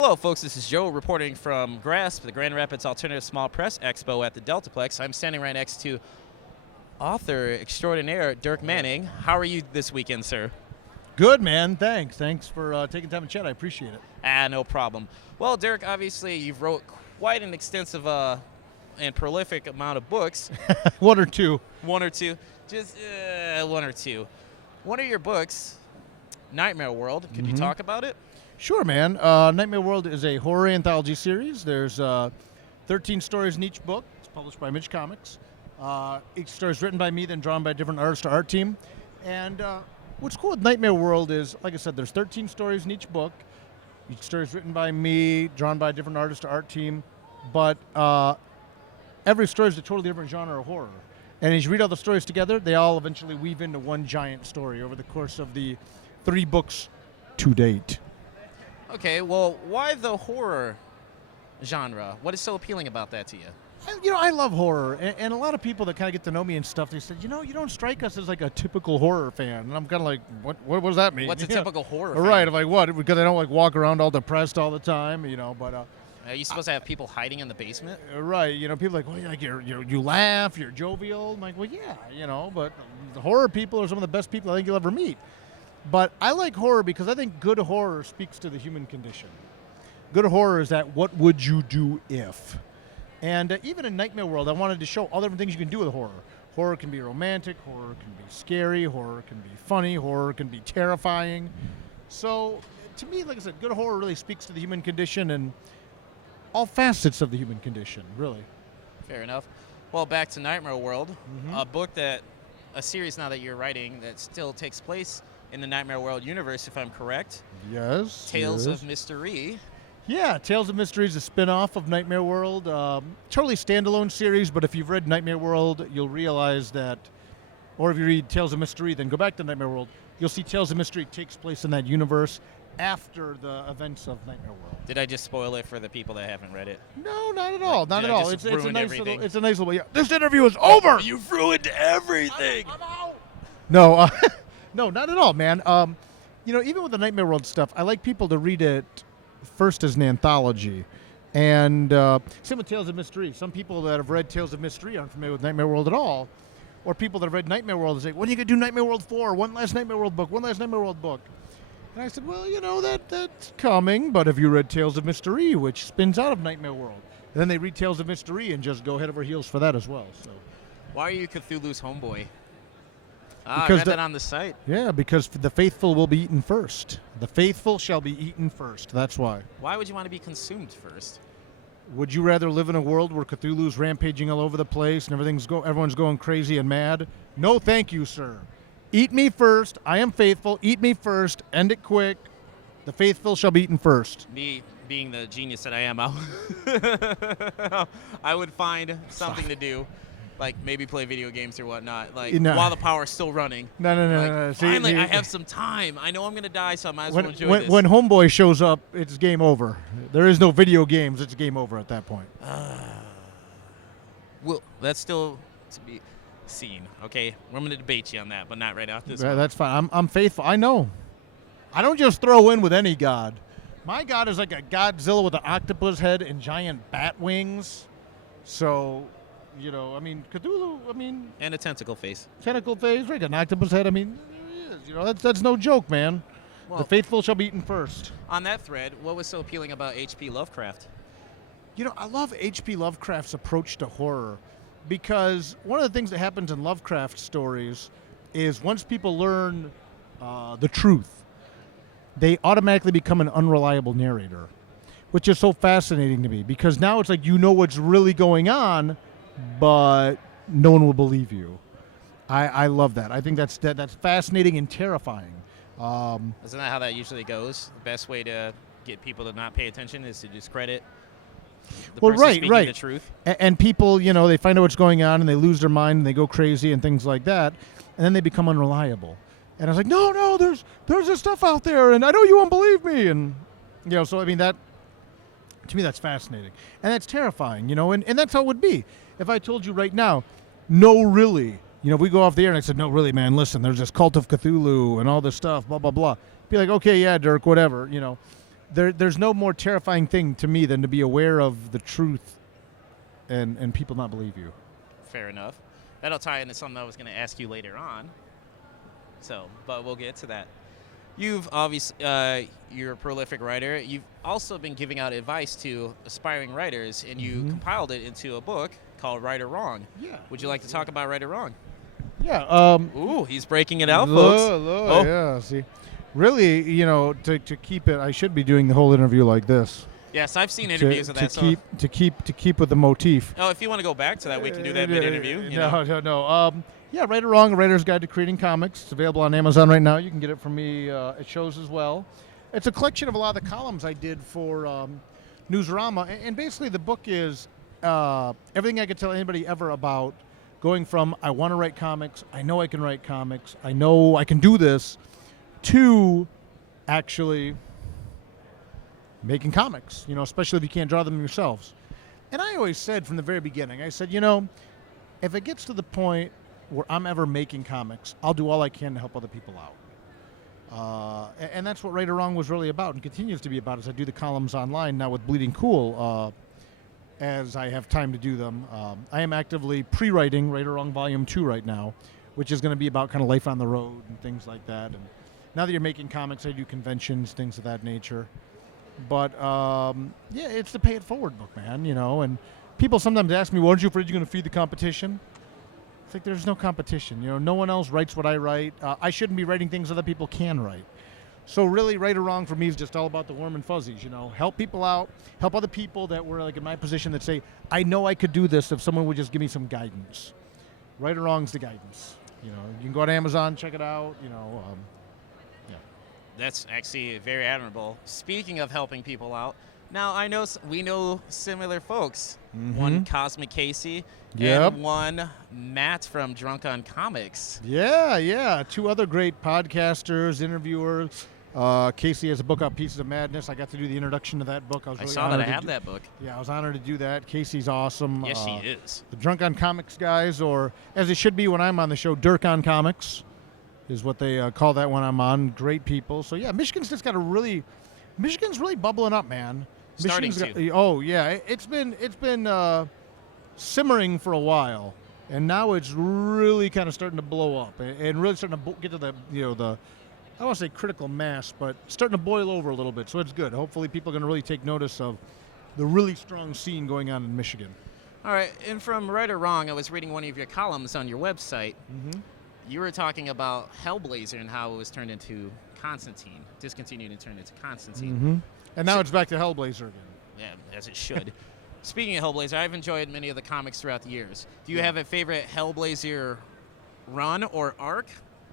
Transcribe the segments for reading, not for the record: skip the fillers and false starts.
Hello, folks. This is Joe reporting from GRASP, the Grand Rapids Alternative Small Press Expo at the Deltaplex. I'm standing right next to author extraordinaire Dirk Manning. How are you this weekend, sir? Good, man. Thanks. Thanks for taking time to chat. I appreciate it. No problem. Well, Dirk, obviously you've wrote quite an extensive and prolific amount of books. One or two. One or two. Just one or two. One of your books, Nightmare World. Could you talk about it? Sure, man. Nightmare World is a horror anthology series. There's 13 stories in each book. It's published by MIGeekScene. Each story is written by me, then drawn by a different artist or art team. And what's cool with Nightmare World is, like I said, there's 13 stories in each book. Each story is written by me, drawn by a different artist or art team. But every story is a totally different genre of horror. And as you read all the stories together, they all eventually weave into one giant story over the course of the 3 books to date. Okay, well, why the horror genre? What is so appealing about that to you? I love horror, and a lot of people that kind of get to know me and stuff, they said, you don't strike us as like a typical horror fan. And I'm kind of like, what does that mean? What's a typical horror fan? Right, I'm like, what? Because I don't like walk around all depressed all the time, but... Are you supposed to have people hiding in the basement? Right, people are like, well, you laugh, you're jovial. I'm like, well, yeah, but the horror people are some of the best people I think you'll ever meet. But I like horror because I think good horror speaks to the human condition. Good horror is that what would you do if? And even in Nightmare World, I wanted to show all different things you can do with horror. Horror can be romantic, horror can be scary, horror can be funny, horror can be terrifying. So to me, like I said, good horror really speaks to the human condition and all facets of the human condition, really. Fair enough. Well, back to Nightmare World, a series now that you're writing that still takes place in the Nightmare World universe, if I'm correct. Yes. Tales of Mystery. Yeah, Tales of Mystery is a spin-off of Nightmare World. Totally standalone series, but if you've read Nightmare World, you'll realize that, or if you read Tales of Mystery, then go back to Nightmare World, you'll see Tales of Mystery takes place in that universe after the events of Nightmare World. Did I just spoil it for the people that haven't read it? No, not at all. Not at all. It's a nice everything? little. It's a nice little. Yeah. This interview is over. You've ruined everything. I'm out. No, no, not at all, man. Even with the Nightmare World stuff, I like people to read it first as an anthology. And same with Tales of Mystery. Some people that have read Tales of Mystery aren't familiar with Nightmare World at all. Or people that have read Nightmare World say, when are you going to do Nightmare World 4? One last Nightmare World book. One last Nightmare World book. And I said, well, that's coming. But have you read Tales of Mystery, which spins out of Nightmare World? And then they read Tales of Mystery and just go head over heels for that as well. So, why are you Cthulhu's homeboy? I read that on the site. Yeah, because the faithful will be eaten first. The faithful shall be eaten first. That's why. Why would you want to be consumed first? Would you rather live in a world where Cthulhu's rampaging all over the place and everyone's going crazy and mad? No, thank you, sir. Eat me first. I am faithful. Eat me first. End it quick. The faithful shall be eaten first. Me being the genius that I am, I would find something to do. Like maybe play video games or whatnot, while the power's still running. No. Finally, I have some time. I know I'm going to die, so I might as well enjoy this. When Homeboy shows up, it's game over. There is no video games. It's game over at that point. Well, that's still to be seen. Okay, I'm going to debate you on that, but not right after this. That's fine. I'm faithful. I know. I don't just throw in with any god. My god is like a Godzilla with an octopus head and giant bat wings. So... Cthulhu, and a tentacle face. Tentacle face, right? An octopus head. There he is. That's no joke, man. Well, the faithful shall be eaten first. On that thread, what was so appealing about H.P. Lovecraft? I love H.P. Lovecraft's approach to horror because one of the things that happens in Lovecraft stories is once people learn the truth, they automatically become an unreliable narrator, which is so fascinating to me because now it's like what's really going on, but no one will believe you. I love that. I think that's fascinating and terrifying. Isn't that how that usually goes? The best way to get people to not pay attention is to discredit the person speaking the truth. And people, they find out what's going on and they lose their mind and they go crazy and things like that, and then they become unreliable. And I was like, no, there's this stuff out there, and I know you won't believe me, and so that. To me, that's fascinating. And that's terrifying, and that's how it would be. If I told you right now, no, really, if we go off the air and I said, no, really, man, listen, there's this cult of Cthulhu and all this stuff, blah, blah, blah. Be like, okay, yeah, Dirk, whatever, there's no more terrifying thing to me than to be aware of the truth and people not believe you. Fair enough. That'll tie into something I was going to ask you later on. So, but we'll get to that. You've obviously, you're a prolific writer. You've also been giving out advice to aspiring writers, and you compiled it into a book called Right or Wrong. Yeah. Would you like to talk about Right or Wrong? Yeah. Ooh, he's breaking it out, folks. Oh. Yeah, see. Really, to keep it, I should be doing the whole interview like this. Yes, I've seen interviews of that. To keep with the motif. Oh, if you want to go back to that, we can do that mid-interview. No. Yeah, Right or Wrong, A Writer's Guide to Creating Comics. It's available on Amazon right now. You can get it from me at shows as well. It's a collection of a lot of the columns I did for Newsarama. And basically the book is everything I could tell anybody ever about going from I want to write comics, I know I can write comics, I know I can do this, to actually making comics, especially if you can't draw them yourselves. And I always said from the very beginning, I said, if it gets to the point where I'm ever making comics, I'll do all I can to help other people out. And that's what Right or Wrong was really about and continues to be about as I do the columns online now with Bleeding Cool as I have time to do them. I am actively pre-writing Right or Wrong Volume 2 right now, which is going to be about kind of life on the road and things like that. And now that you're making comics, I do conventions, things of that nature. But, yeah, it's the pay it forward book, man, and people sometimes ask me, aren't you afraid you're going to feed the competition? It's like there's no competition. No one else writes what I write. I shouldn't be writing things other people can write. So really, Right or Wrong for me is just all about the warm and fuzzies, help people out, help other people that were like in my position that say, I know I could do this if someone would just give me some guidance. Right or Wrong's the guidance. You can go to Amazon, check it out, yeah. That's actually very admirable. Speaking of helping people out, now I know we know similar folks. One Cosmic Casey and one Matt from Drunk on Comics. Yeah. Two other great podcasters, interviewers. Casey has a book out, Pieces of Madness. I got to do the introduction to that book. I saw that I have that book. Yeah, I was honored to do that. Casey's awesome. Yes, she is. The Drunk on Comics guys, or as it should be when I'm on the show, Dirk on Comics is what they call that when I'm on. Great people. So yeah, Michigan's really bubbling up, man. Starting to. Oh yeah, it's been simmering for a while, and now it's really kind of starting to blow up and really starting to get to the I don't want to say critical mass, but starting to boil over a little bit. So it's good. Hopefully, people are going to really take notice of the really strong scene going on in Michigan. All right, and from Right or Wrong, I was reading one of your columns on your website. You were talking about Hellblazer and how it was turned into Constantine, discontinued and turned into Constantine. And now it's back to Hellblazer again. Yeah, as it should. Speaking of Hellblazer, I've enjoyed many of the comics throughout the years. Do you have a favorite Hellblazer run or arc?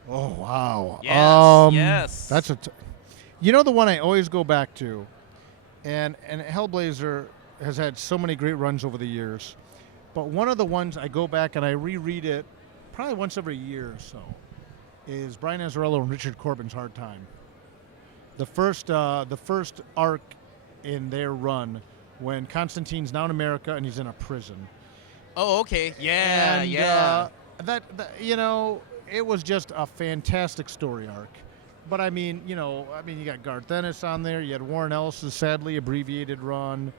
Oh, wow. Yes. That's the one I always go back to, and Hellblazer has had so many great runs over the years, but one of the ones I go back and I reread it probably once every year or so is Brian Azzarello and Richard Corbin's Hard Time. The first arc in their run when Constantine's now in America and he's in a prison. Oh, okay. Yeah. It was just a fantastic story arc. But I mean, you got Garth Ennis on there. You had Warren Ellis's sadly abbreviated run.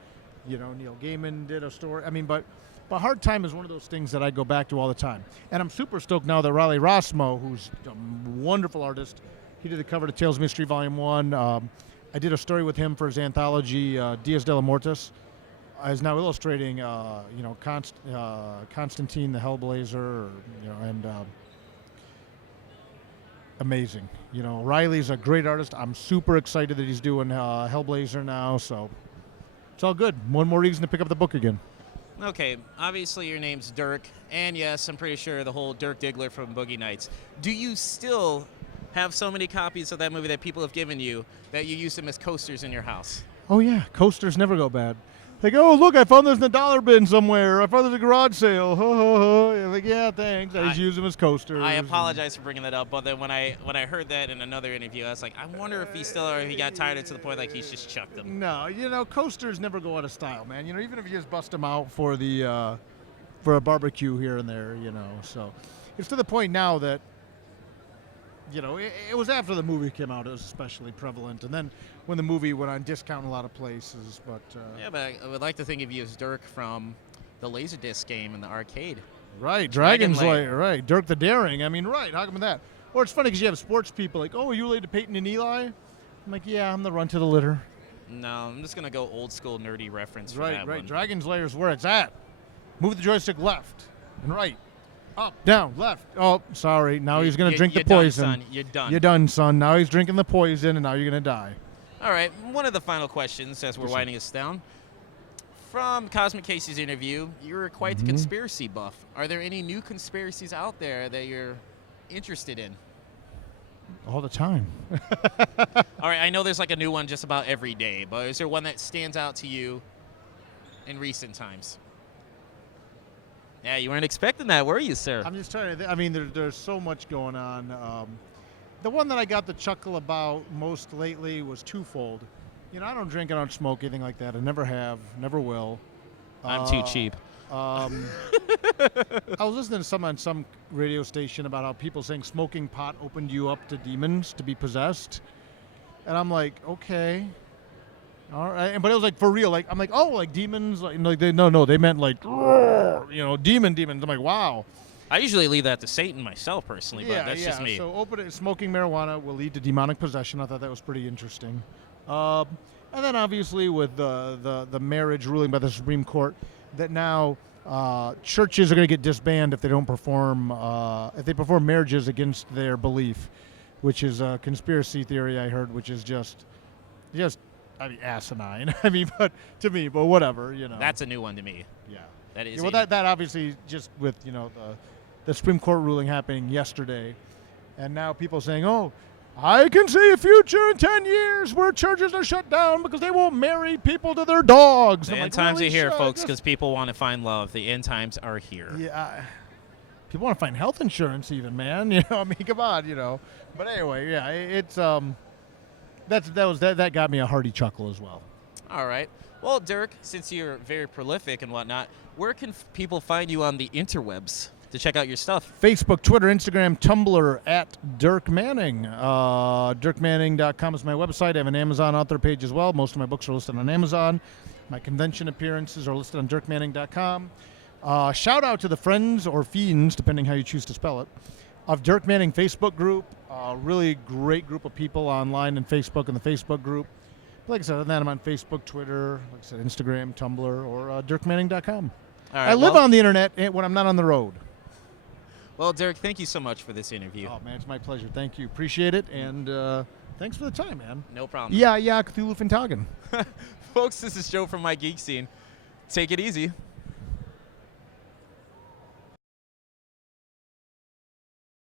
Neil Gaiman did a story. I mean, but Hard Time is one of those things that I go back to all the time. And I'm super stoked now that Riley Rossmo, who's a wonderful artist, he did the cover to Tales of Mystery Volume 1. I did a story with him for his anthology, Dias de la Mortis. Is now illustrating, Constantine the Hellblazer, and amazing. Riley's a great artist. I'm super excited that he's doing Hellblazer now, so it's all good. One more reason to pick up the book again. Okay, obviously your name's Dirk, and yes, I'm pretty sure the whole Dirk Diggler from Boogie Nights. Do you still have so many copies of that movie that people have given you that you use them as coasters in your house? Oh yeah, coasters never go bad. Like, oh look, I found this in a dollar bin somewhere. I found this at a garage sale. Like, yeah, thanks. I just use them as coasters. I apologize for bringing that up, but then when I heard that in another interview, I was like, I wonder if he still, or if he got tired of it to the point like he's just chucked them. No, coasters never go out of style, man. Even if you just bust them out for the for a barbecue here and there, So it's to the point now that it was after the movie came out. It was especially prevalent, and then when the movie went on discount in a lot of places. But Yeah, but I would like to think of you as Dirk from the Laserdisc game in the arcade. right, Dragon Dragon's Lair. Lair, right, Dirk the Daring. I mean, right, how come that? Or it's funny because you have sports people like, oh, are you related to Peyton and Eli? I'm like, yeah, I'm the run to the litter. No, I'm just gonna go old school nerdy reference for Right, that right. one. Dragon's Lair is where it's at. Move the joystick left and right. Up, down, left. Oh, sorry. Now he's going to drink the You're done, poison. son. You're done. You're done, son. Now he's drinking the poison, and now you're going to die. All right, one of the final questions as we're winding us down. From Cosmic Casey's interview, you're quite the conspiracy buff. Are there any new conspiracies out there that you're interested in? All the time. All right, I know there's like a new one just about every day, but is there one that stands out to you in recent times? Yeah, you weren't expecting that, were you, sir? I'm just trying to I mean, there's so much going on. The one that I got the chuckle about most lately was twofold. I don't drink, I don't smoke, anything like that. I never have, never will. I'm too cheap. I was listening to some on some radio station about how people saying smoking pot opened you up to demons to be possessed, and I'm like, okay, all right. But it was like for real. Like I'm like, oh, like demons. Like they meant like, demons. I'm like, wow. I usually leave that to Satan myself personally, but that's just me. So smoking marijuana will lead to demonic possession. I thought that was pretty interesting. And then obviously with the marriage ruling by the Supreme Court, that now churches are going to get disbanded if they don't perform marriages against their belief, which is a conspiracy theory I heard, which is just asinine. But to me, but whatever, That's a new one to me. Yeah. That is. Well, that obviously just with the Supreme Court ruling happening yesterday, and now people saying, oh, I can see a future in 10 years where churches are shut down because they won't marry people to their dogs. The I'm end like, times really are here, shut? folks, because people want to find love. The end times are here. Yeah. People want to find health insurance even, man. Come on, But anyway, yeah, it's that got me a hearty chuckle as well. All right. Well, Dirk, since you're very prolific and whatnot, where can people find you on the interwebs to check out your stuff? Facebook, Twitter, Instagram, Tumblr at Dirk Manning. DirkManning.com is my website. I have an Amazon author page as well. Most of my books are listed on Amazon. My convention appearances are listed on DirkManning.com. Shout out to the friends or fiends, depending how you choose to spell it, of Dirk Manning Facebook group. Really great group of people online in Facebook and the Facebook group. Like I said, other than that, I'm on Facebook, Twitter, like I said, Instagram, Tumblr, or DirkManning.com. All right, I live on the internet when I'm not on the road. Well, Dirk, thank you so much for this interview. Oh, man, it's my pleasure. Thank you. Appreciate it. And thanks for the time, man. No problem. Yeah, Cthulhu Fintagen. Folks, this is Joe from MIGeekScene. Take it easy.